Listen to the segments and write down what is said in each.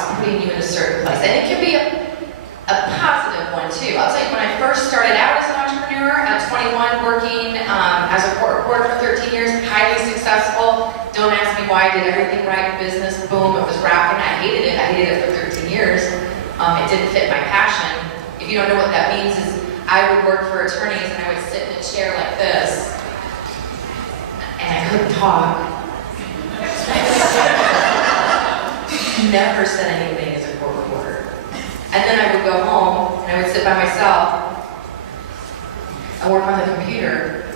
boss putting you in a certain place. And it can be a positive one too. I'll tell you, when I first started out as an entrepreneur at 21, working as a court reporter for 13 years, highly successful. Don't ask me why I did everything right in business. Boom, it was rocking. I hated it. I hated it for 13 years. It didn't fit my passion. If you don't know what that means, is I would work for attorneys and I would sit in a chair like this, and I couldn't talk. Never said anything as a court reporter. And then I would go home and I would sit by myself and work on the computer.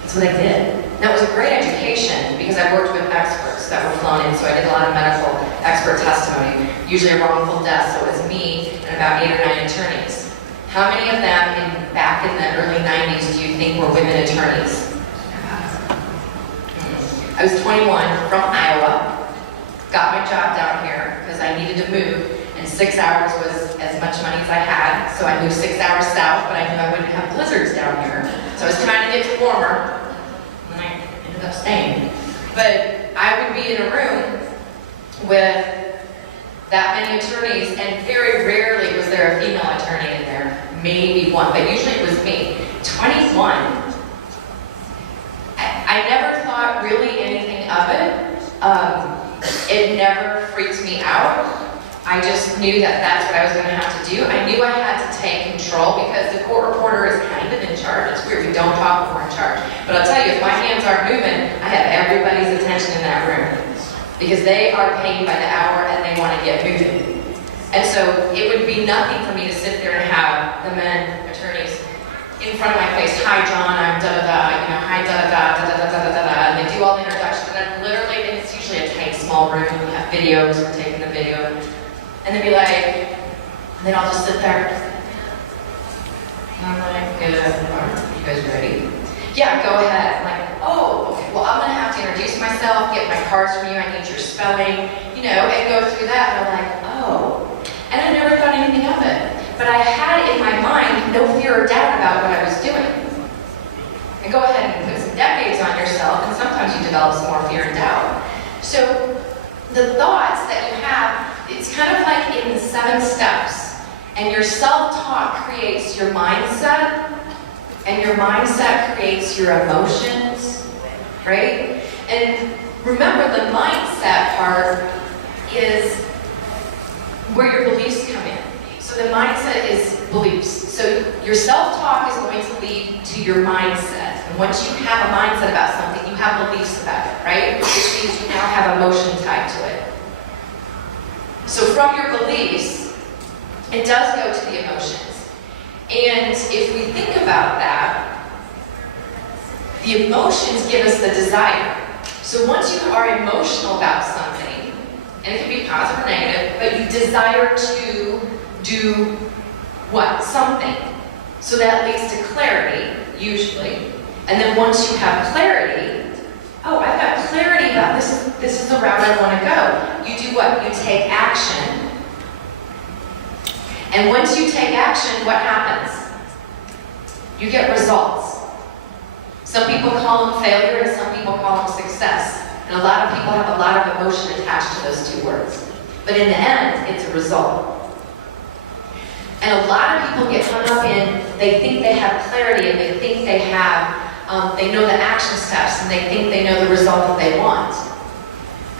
That's what I did. Now, it was a great education because I worked with experts that were flown in, so I did a lot of medical expert testimony, usually a wrongful death, so it was me and about 8 or 9 attorneys. How many of them back in the early 90s do you think were women attorneys? I was 21, from Iowa, got my job down here because I needed to move, and 6 hours was as much money as I had, so I moved 6 hours south, but I knew I wouldn't have blizzards down here. So I was trying to get warmer, and I ended up staying. But I would be in a room with that many attorneys, and very rarely was there a female attorney in there. Maybe one, but usually it was me. 21. I never thought really anything of it. It never freaked me out. I just knew that that's what I was going to have to do. I knew I had to take control because the court reporter is kind of in charge. It's weird, we don't talk when we're in charge. But I'll tell you, if my hands aren't moving, I have everybody's attention in that room because they are paid by the hour and they want to get moving. And so it would be nothing for me to sit there and have the men attorneys in front of my face, hi John, I'm da-da-da, you know, hi da-da-da, da-da-da-da-da-da, and they do all the introductions, and I'm literally, and it's usually a tight, small room, we have videos, we're taking the video, and they'd be like, and then I'll just sit there, and I'm like, good, are you guys ready? Yeah, go ahead. I'm like, oh, okay, well, I'm gonna have to introduce myself, get my cards from you, I need your spelling, you know, and go through that, and I'm like, oh, and I never thought anything of it. But I had in my mind no fear or doubt about what I was doing. And go ahead and put some decades on yourself, and sometimes you develop some more fear and doubt. So the thoughts that you have, it's kind of like in the 7 steps. And your self-talk creates your mindset, and your mindset creates your emotions, right? And remember, the mindset part is where your beliefs come in. So the mindset is beliefs. So your self-talk is going to lead to your mindset. And once you have a mindset about something, you have beliefs about it, right? Which means you now have emotion tied to it. So from your beliefs, it does go to the emotions. And if we think about that, the emotions give us the desire. So once you are emotional about something, and it can be positive or negative, but you desire to do what? Something. So that leads to clarity, usually. And then once you have clarity, oh, I've got clarity about this is the route I want to go. You do what? You take action. And once you take action, what happens? You get results. Some people call them failure and some people call them success. And a lot of people have a lot of emotion attached to those 2 words. But in the end, it's a result. And a lot of people get hung up in, they think they have clarity and they think they have, they know the action steps and they think they know the result that they want.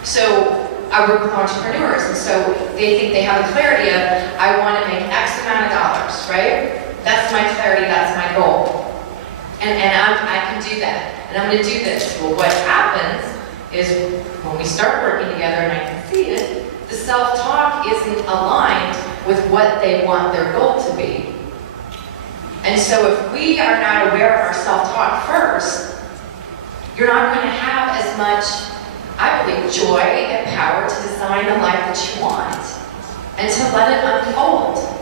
So I work with entrepreneurs and so they think they have the clarity of, I want to make X amount of dollars, right? That's my clarity, that's my goal. And I can do that. And I'm going to do this. Well, what happens is when we start working together and I can see it, the self-talk isn't aligned with what they want their goal to be. And so if we are not aware of our self-talk first, you're not going to have as much, I believe, joy and power to design the life that you want and to let it unfold.